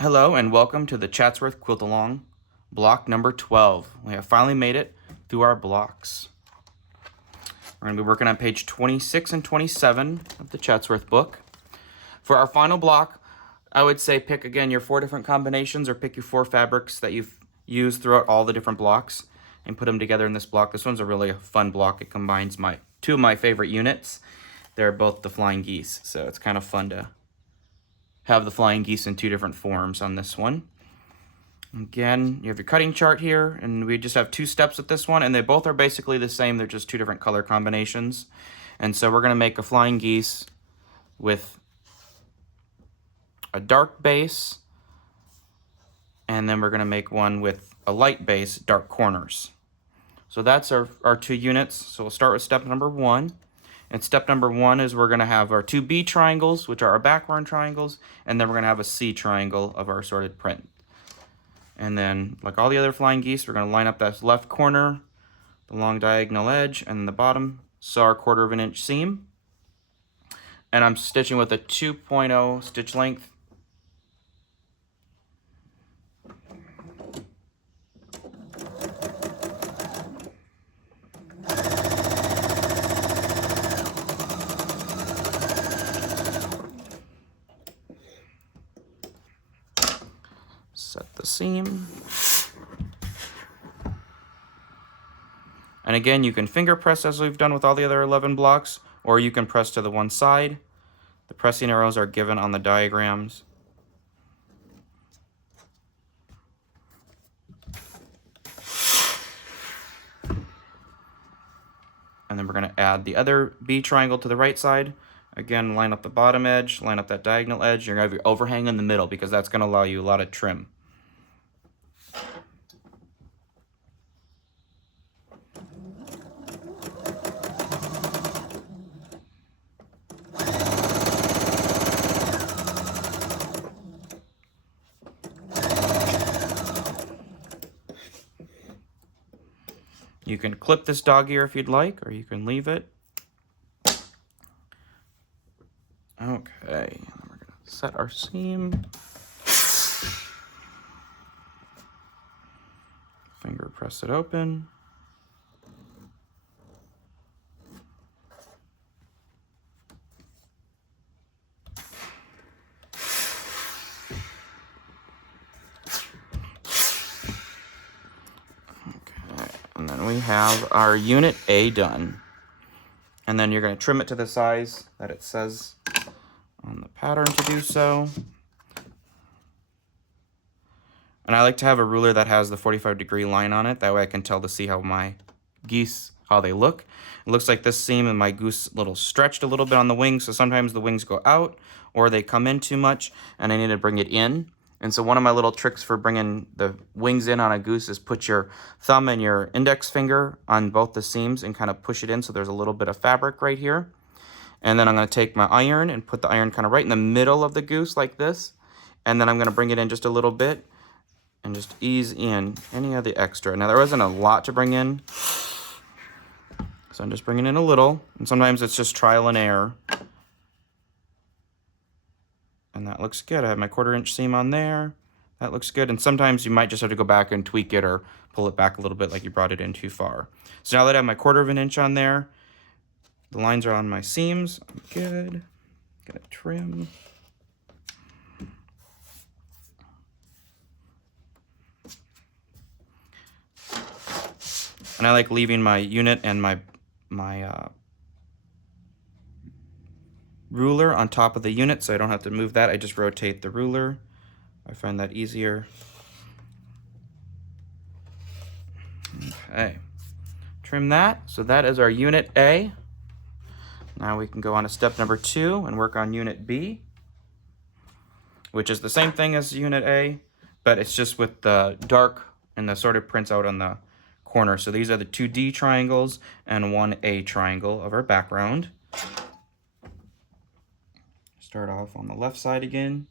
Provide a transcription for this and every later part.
Hello and welcome to the Chatsworth Quilt-Along block number 12. We have finally made it through our blocks. We're going to be working on page 26 and 27 of the Chatsworth book. For our final block, I would say pick again your 4 different combinations or pick your 4 fabrics that you've used throughout all the different blocks and put them together in this block. This one's a really fun block. It combines two of my favorite units. They're both the flying geese, so it's kind of fun to have the flying geese in 2 different forms on this one. Again, you have your cutting chart here, and we just have 2 steps with this one, and they both are basically the same. They're just 2 different color combinations. And so we're going to make a flying geese with a dark base, and then we're going to make one with a light base, dark corners. So that's our 2 units. So we'll start with step number 1. And step number 1 is we're going to have our 2 B triangles, which are our backhorn triangles, and then we're going to have a C triangle of our assorted print. And then, like all the other flying geese, we're going to line up that left corner, the long diagonal edge, and the bottom, sew our 1/4 of an inch seam. And I'm stitching with a 2.0 stitch length. Set the seam. And again, you can finger press as we've done with all the other 11 blocks, or you can press to the one side. The pressing arrows are given on the diagrams. And then we're going to add the other B triangle to the right side. Again, line up the bottom edge, line up that diagonal edge. You're going to have your overhang in the middle because that's going to allow you a lot of trim. You can clip this dog ear if you'd like, or you can leave it. Okay, and we're going to set our seam. Finger press it open. And then we have our unit A done. And then you're going to trim it to the size that it says on the pattern to do so. And I like to have a ruler that has the 45-degree line on it. That way I can tell to see how my geese, how they look. It looks like this seam and my goose a little stretched a little bit on the wings. So sometimes the wings go out or they come in too much and I need to bring it in. And so one of my little tricks for bringing the wings in on a goose is put your thumb and your index finger on both the seams and kind of push it in so there's a little bit of fabric right here. And then I'm going to take my iron and put the iron kind of right in the middle of the goose like this. And then I'm going to bring it in just a little bit and just ease in any of the extra. Now there wasn't a lot to bring in, so I'm just bringing in a little. And sometimes it's just trial and error. And that looks good. I have my 1/4 inch seam on there. That looks good. And sometimes you might just have to go back and tweak it or pull it back a little bit like you brought it in too far. So now that I have my 1/4 of an inch on there, the lines are on my seams. I'm good. Gonna trim. And I like leaving my unit and my ruler on top of the unit so I don't have to move that. I just rotate the ruler. I find that easier. Okay. Trim that. So that is our unit A. Now we can go on to step number 2 and work on unit B, which is the same thing as unit A, but it's just with the dark and the assorted prints out on the corner. So these are the 2 D triangles and 1 A triangle of our background. Start off on the left side again.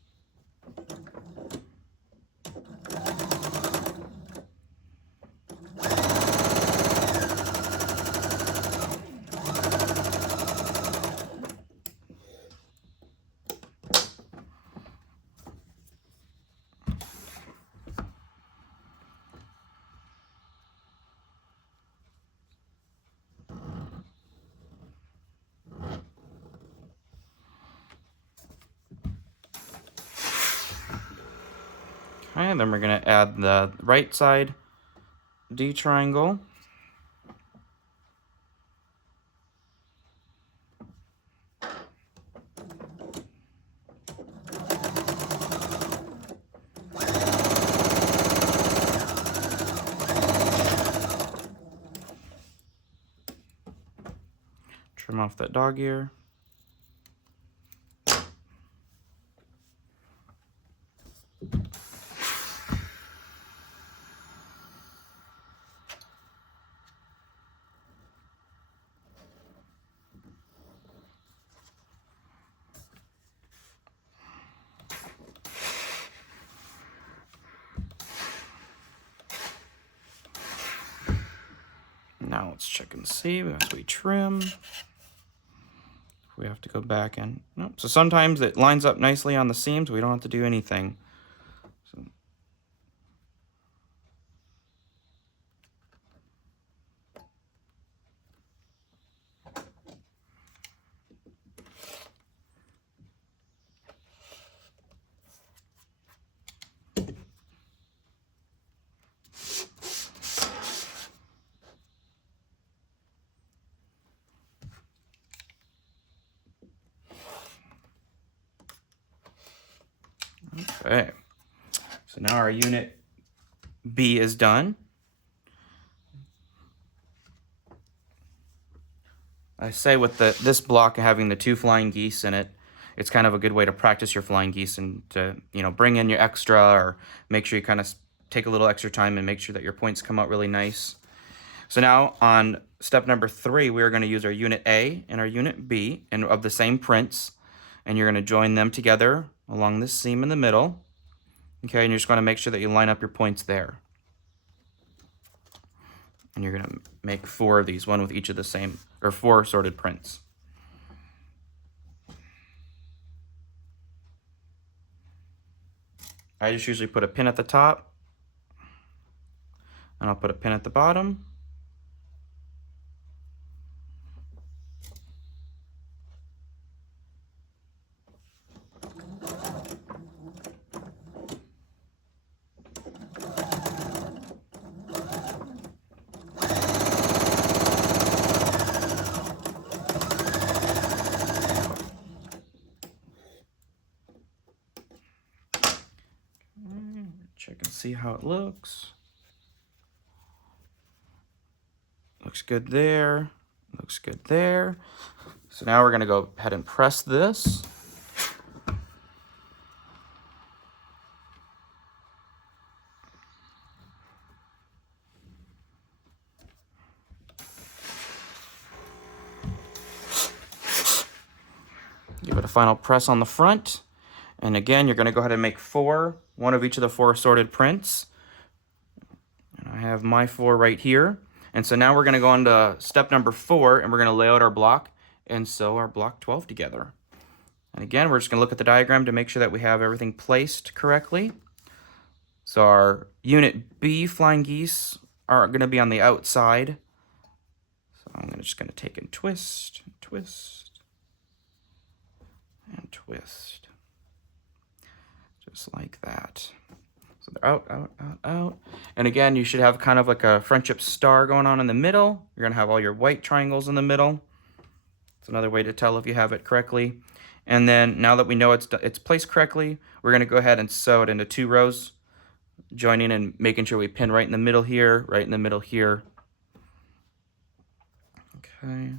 Okay, and then we're going to add the right side D triangle. Trim off that dog ear. Now let's check and see as we trim. We have to go back and nope. So sometimes it lines up nicely on the seams. We don't have to do anything. So, okay. So now our unit B is done. I say with this block having the 2 flying geese in it, it's kind of a good way to practice your flying geese and to, you know, bring in your extra or make sure you kind of take a little extra time and make sure that your points come out really nice. So now on step number 3, we're going to use our unit A and our unit B and of the same prints, and you're going to join them together along this seam in the middle. Okay, and you're just going to make sure that you line up your points there. And you're going to make 4 of these, one with each of the same, or 4 sorted prints. I just usually put a pin at the top, and I'll put a pin at the bottom. Check and see how it looks. Looks good there. Looks good there. So now we're going to go ahead and press this. Give it a final press on the front. And again, you're going to go ahead and make 4, one of each of the 4 sorted prints. And I have my 4 right here. And so now we're going to go on to step number 4, and we're going to lay out our block and sew our block 12 together. And again, we're just going to look at the diagram to make sure that we have everything placed correctly. So our unit B flying geese are going to be on the outside. So I'm just going to take and twist, twist, and twist. Just like that. So they're out, out, out, out. And again, you should have kind of like a friendship star going on in the middle. You're going to have all your white triangles in the middle. It's another way to tell if you have it correctly. And then now that we know it's placed correctly, we're going to go ahead and sew it into 2 rows, joining and making sure we pin right in the middle here, right in the middle here. Okay.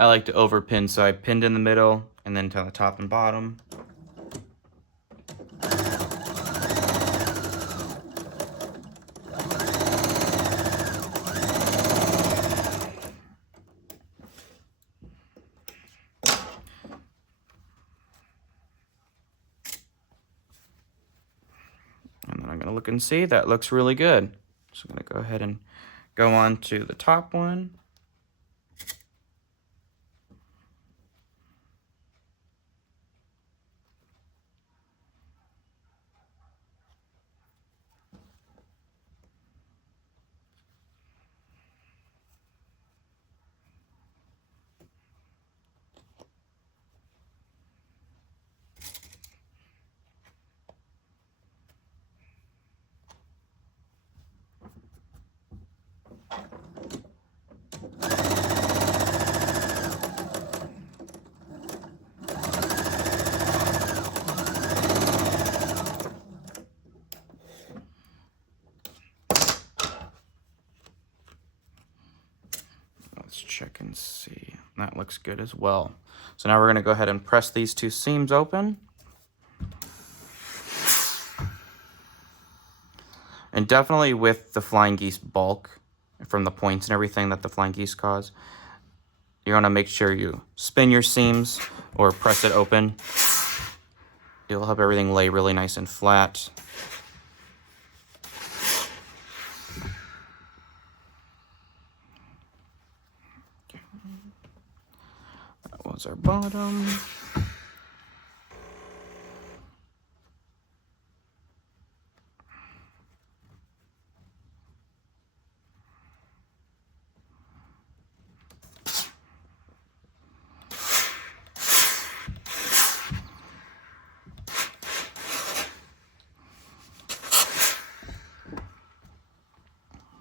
I like to overpin, so I pinned in the middle and then to the top and bottom. gonna look and see. That looks really good. So I'm gonna go ahead and go on to the top one. Let's check and see. That looks good as well. So now we're gonna go ahead and press these two seams open. And definitely with the flying geese bulk from the points and everything that the flying geese cause, you're gonna make sure you spin your seams or press it open. It'll help everything lay really nice and flat. That was our bottom.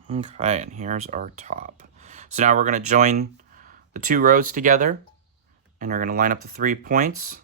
Okay, and here's our top. So now we're gonna join the two rows together, and we're gonna line up the 3 points.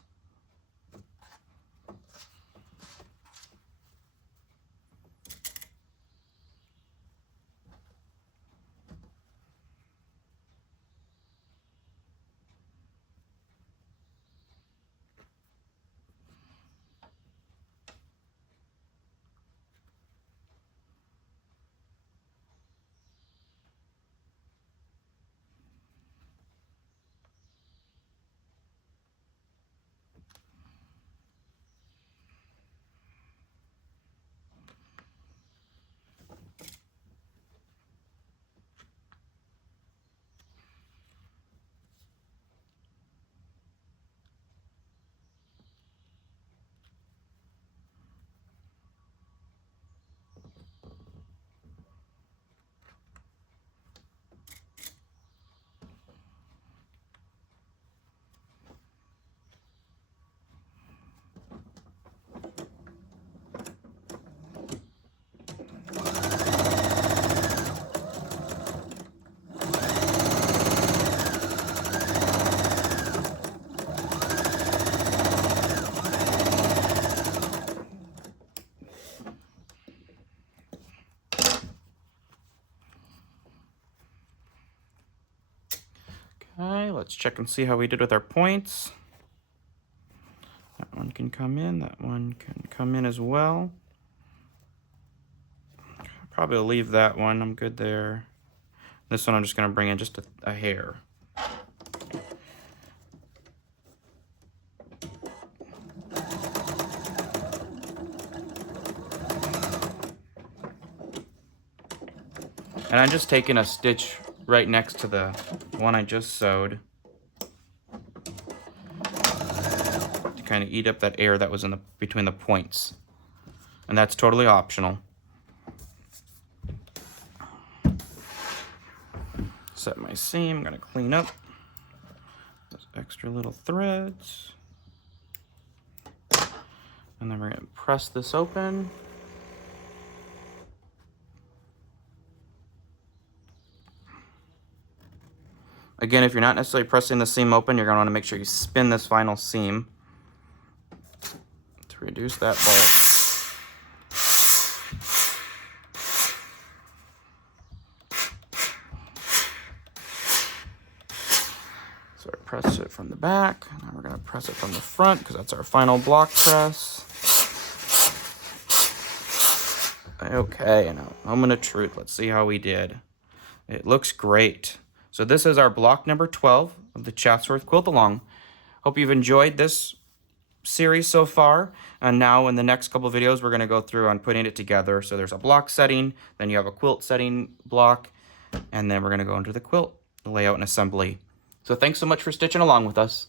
Okay, let's check and see how we did with our points. That one can come in, that one can come in as well. Probably will leave that one, I'm good there. This one I'm just gonna bring in just a hair. And I'm just taking a stitch right next to the one I just sewed to kind of eat up that air that was in the between the points. And that's totally optional. Set my seam, I'm gonna clean up those extra little threads. And then we're gonna press this open. Again, if you're not necessarily pressing the seam open, you're going to want to make sure you spin this final seam to reduce that bulk. So I press it from the back, and now we're going to press it from the front because that's our final block press. Okay, now moment of truth. Let's see how we did. It looks great. So this is our block number 12 of the Chatsworth Quilt-Along. Hope you've enjoyed this series so far, and now in the next couple videos we're going to go through on putting it together. So there's a block setting, then you have a quilt setting block, and then we're going to go into the quilt layout and assembly. So thanks so much for stitching along with us.